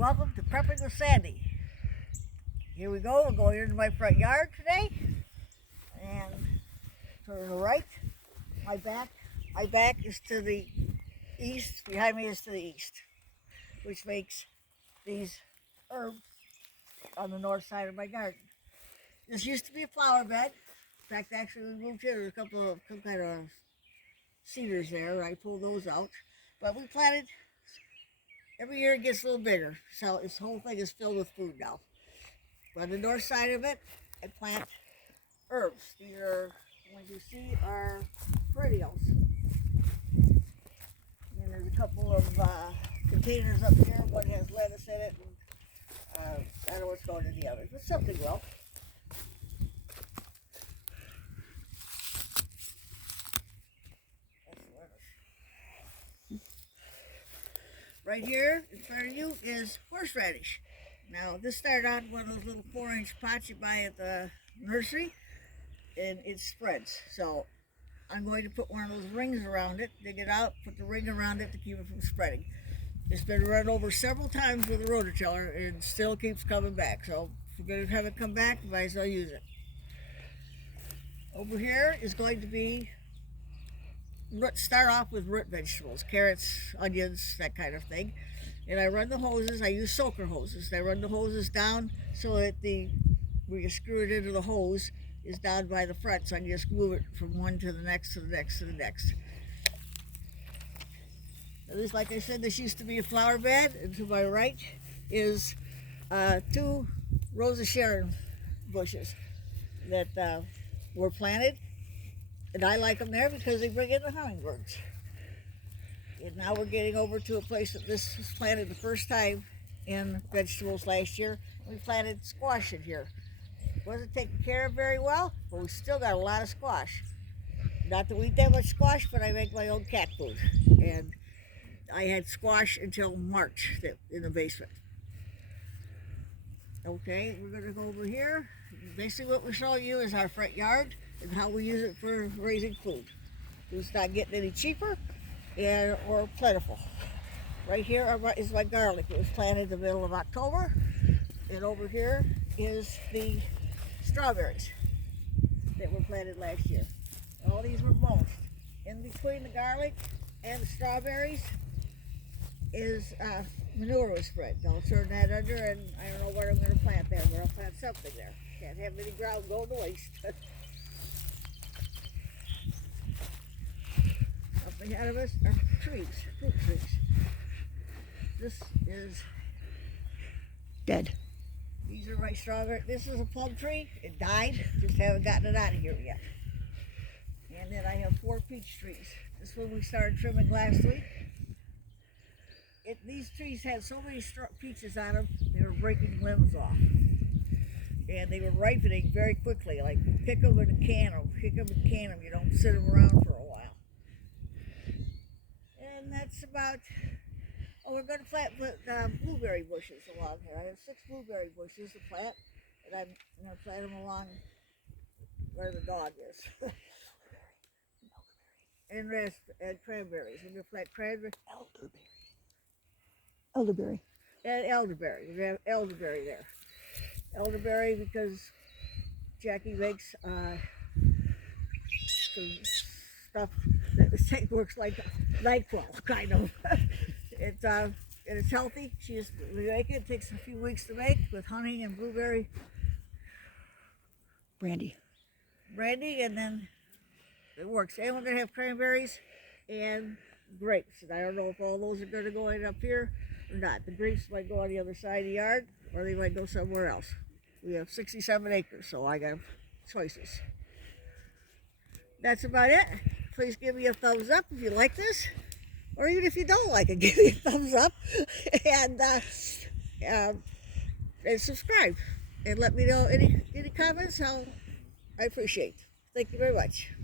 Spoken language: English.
welcome to Prepping with Sandy. Here we go, we're going into my front yard today, and to the right, my back is to the east, behind me is to the east, which makes these herbs on the north side of my garden. This used to be a flower bed. In fact, actually we moved here, there's a couple of kind of cedars there, I pulled those out, but we planted. Every year it gets a little bigger, so this whole thing is filled with food now. On the north side of it, I plant herbs. These are, what you see, are perennials. And there's a couple of containers up here. One has lettuce in it, and I don't know what's going in the others, but something will. Right here in front of you is horseradish. Now this started out in one of those little 4-inch pots you buy at the nursery, and it spreads. So I'm going to put one of those rings around it, dig it out, put the ring around it to keep it from spreading. It's been run over several times with a rototiller and still keeps coming back. So if we're going to have it come back, we might as well use it. Over here is going to be start off with root vegetables, carrots, onions, that kind of thing. And I run the hoses, I use soaker hoses. I run the hoses down so that where you screw it into the hose is down by the front, so I can just move it from one to the next, to the next, to the next. This, like I said, this used to be a flower bed, and to my right is 2 Rose of Sharon bushes that were planted. And I like them there because they bring in the hummingbirds. And now we're getting over to a place that this was planted the first time in vegetables last year. We planted squash in here. Wasn't taken care of very well, but we still got a lot of squash. Not that we eat that much squash, but I make my own cat food. And I had squash until March in the basement. Okay, we're gonna go over here. Basically what we're showing you is our front yard and how we use it for raising food. It's not getting any cheaper or plentiful. Right here is my garlic. It was planted in the middle of October. And over here is the strawberries that were planted last year. All these were mulched. In between the garlic and the strawberries is manure was spread. I'll turn that under, and I don't know what I'm going to plant there, but I'll plant something there. Can't have any ground going to waste. Up ahead of us are trees, fruit trees. This is dead. These are my strawberry. This is a plum tree. It died. Just haven't gotten it out of here yet. And then I have 4 peach trees. This one we started trimming last week. These trees had so many peaches on them, they were breaking limbs off. And they were ripening very quickly, like pick them and can them, pick them and can them. You don't sit them around for a while. And that's about, we're going to plant blueberry bushes along here. I have 6 blueberry bushes to plant, and I'm going to plant them along where the dog is. and cranberries. We're going to plant cranberries. Elderberry. And elderberry. We're going to have elderberry there. Elderberry because Jackie makes some stuff that works like NyQuil, kind of. And it's healthy. We make it. It takes a few weeks to make with honey and blueberry brandy, and then it works. And we're going to have cranberries and grapes. And I don't know if all those are going to go in up here or not. The grapes might go on the other side of the yard, or they might go somewhere else. We have 67 acres, so I got choices. That's about it. Please give me a thumbs up if you like this, or even if you don't like it, give me a thumbs up, and subscribe, and let me know any comments. I appreciate. Thank you very much.